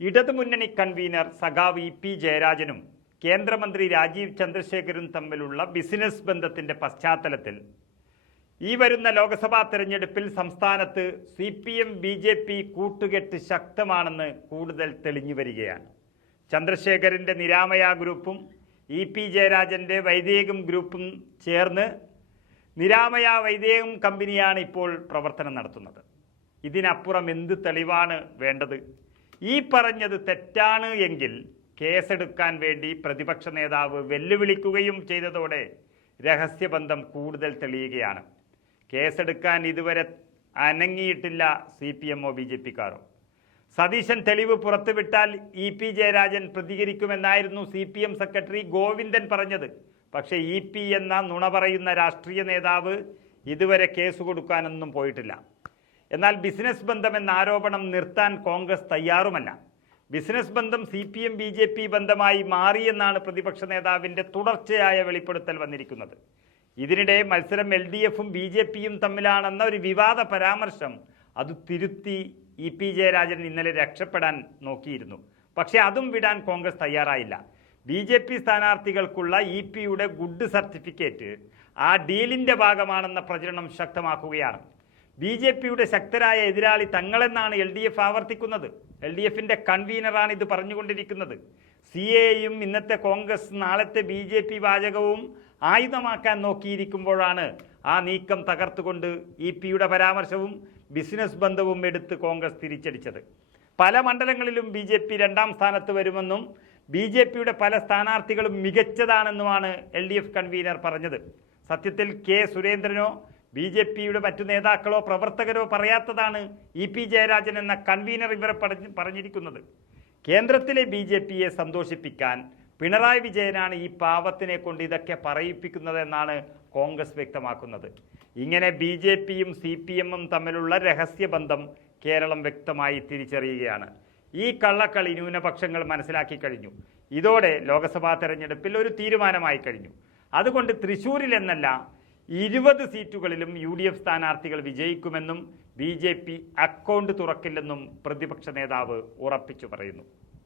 ഇടതുമുന്നണി കൺവീനർ സഖാവ് E P ജയരാജനും കേന്ദ്രമന്ത്രി രാജീവ് ചന്ദ്രശേഖരും തമ്മിലുള്ള ബിസിനസ് ബന്ധത്തിന്റെ പശ്ചാത്തലത്തിൽ ഈ വരുന്ന ലോക്സഭാ തെരഞ്ഞെടുപ്പിൽ സംസ്ഥാനത്ത് C P M B J P കൂട്ടുകെട്ട് ശക്തമാണെന്ന് കൂടുതൽ തെളിഞ്ഞു വരികയാണ്. ചന്ദ്രശേഖരന്റെ നിരാമയ ഗ്രൂപ്പും ഇ പി ജയരാജന്റെ വൈദേകം ഗ്രൂപ്പും ചേർന്ന് നിരാമയ വൈദേകം കമ്പനിയാണ് ഇപ്പോൾ പ്രവർത്തനം നടത്തുന്നത്. ഇതിനപ്പുറം എന്ത് തെളിവാണ് വേണ്ടത്? ഈ പറഞ്ഞത് തെറ്റാണ് എങ്കിൽ കേസെടുക്കാൻ വേണ്ടി പ്രതിപക്ഷ നേതാവ് വെല്ലുവിളിക്കുകയും ചെയ്തതോടെ രഹസ്യബന്ധം കൂടുതൽ തെളിയുകയാണ്. കേസെടുക്കാൻ ഇതുവരെ അനങ്ങിയിട്ടില്ല സി പി എമ്മോ ബി ജെ പിക്കാരോ. സതീശൻ തെളിവ് പുറത്തുവിട്ടാൽ E P Jayarajan പ്രതികരിക്കുമെന്നായിരുന്നു C P M secretary Govindan പറഞ്ഞത്. പക്ഷേ ഇ പി എന്ന നുണ പറയുന്ന രാഷ്ട്രീയ നേതാവ് ഇതുവരെ കേസ് കൊടുക്കാനൊന്നും പോയിട്ടില്ല. എന്നാൽ ബിസിനസ് ബന്ധം എന്ന ആരോപണം നിർത്താൻ കോൺഗ്രസ് തയ്യാറുമല്ല. ബിസിനസ് ബന്ധം C P M B J P ബന്ധമായി മാറിയെന്നാണ് പ്രതിപക്ഷ നേതാവിന്റെ തുടർച്ചയായ വെളിപ്പെടുത്തൽ വന്നിരിക്കുന്നത്. ഇതിനിടെ മത്സരം എൽ ഡി എഫും ബി ജെ പിയും തമ്മിലാണെന്ന ഒരു വിവാദ പരാമർശം അത് തിരുത്തി ഇ പി ജയരാജൻ ഇന്നലെ രക്ഷപ്പെടാൻ നോക്കിയിരുന്നു. പക്ഷേ അതും വിടാൻ കോൺഗ്രസ് തയ്യാറായില്ല. ബി ജെ പി സ്ഥാനാർത്ഥികൾക്കുള്ള ഇ പിയുടെ ഗുഡ് സർട്ടിഫിക്കറ്റ് ആ ഡീലിന്റെ ഭാഗമാണെന്ന പ്രചരണം ശക്തമാക്കുകയാണ്. ബി ജെ പിയുടെ ശക്തരായ എതിരാളി തങ്ങളെന്നാണ് എൽ ഡി എഫ് ആവർത്തിക്കുന്നത്. എൽ ഡി എഫിന്റെ കൺവീനറാണ് ഇത് പറഞ്ഞുകൊണ്ടിരിക്കുന്നത്. സി എയും ഇന്നത്തെ കോൺഗ്രസ് നാളത്തെ ബി ജെ പി വാചകവും ആയുധമാക്കാൻ നോക്കിയിരിക്കുമ്പോഴാണ് ആ നീക്കം തകർത്തുകൊണ്ട് ഇ പിയുടെ പരാമർശവും ബിസിനസ് ബന്ധവും എടുത്ത് കോൺഗ്രസ് തിരിച്ചടിച്ചത്. പല മണ്ഡലങ്ങളിലും ബി ജെ പി രണ്ടാം സ്ഥാനത്ത് വരുമെന്നും ബി ജെ പിയുടെ പല സ്ഥാനാർത്ഥികളും മികച്ചതാണെന്നുമാണ് എൽ ഡി എഫ് കൺവീനർ പറഞ്ഞത്. സത്യത്തിൽ കെ സുരേന്ദ്രനോ ബി ജെ പിയുടെ മറ്റു നേതാക്കളോ പ്രവർത്തകരോ പറയാത്തതാണ് ഇ പി ജയരാജൻ എന്ന കൺവീനർ ഇവരെ പറഞ്ഞ് പറഞ്ഞിരിക്കുന്നത്. കേന്ദ്രത്തിലെ ബി ജെ പിയെ സന്തോഷിപ്പിക്കാൻ പിണറായി വിജയനാണ് ഈ പാവത്തിനെ കൊണ്ട് ഇതൊക്കെ പറയിപ്പിക്കുന്നതെന്നാണ് കോൺഗ്രസ് വ്യക്തമാക്കുന്നത്. ഇങ്ങനെ ബി ജെ പിയും സി പി എമ്മും തമ്മിലുള്ള രഹസ്യബന്ധം കേരളം വ്യക്തമായി തിരിച്ചറിയുകയാണ്. ഈ കള്ളക്കളി ന്യൂനപക്ഷങ്ങൾ മനസ്സിലാക്കി കഴിഞ്ഞു. ഇതോടെ ലോക്സഭാ തെരഞ്ഞെടുപ്പിൽ ഒരു തീരുമാനമായി കഴിഞ്ഞു. അതുകൊണ്ട് തൃശൂരിൽ എന്നല്ല ഇരുപത് സീറ്റുകളിലും യു ഡി എഫ് സ്ഥാനാർത്ഥികൾ വിജയിക്കുമെന്നും ബി ജെ പി അക്കൗണ്ട് തുറക്കില്ലെന്നും പ്രതിപക്ഷ നേതാവ് ഉറപ്പിച്ചു പറയുന്നു.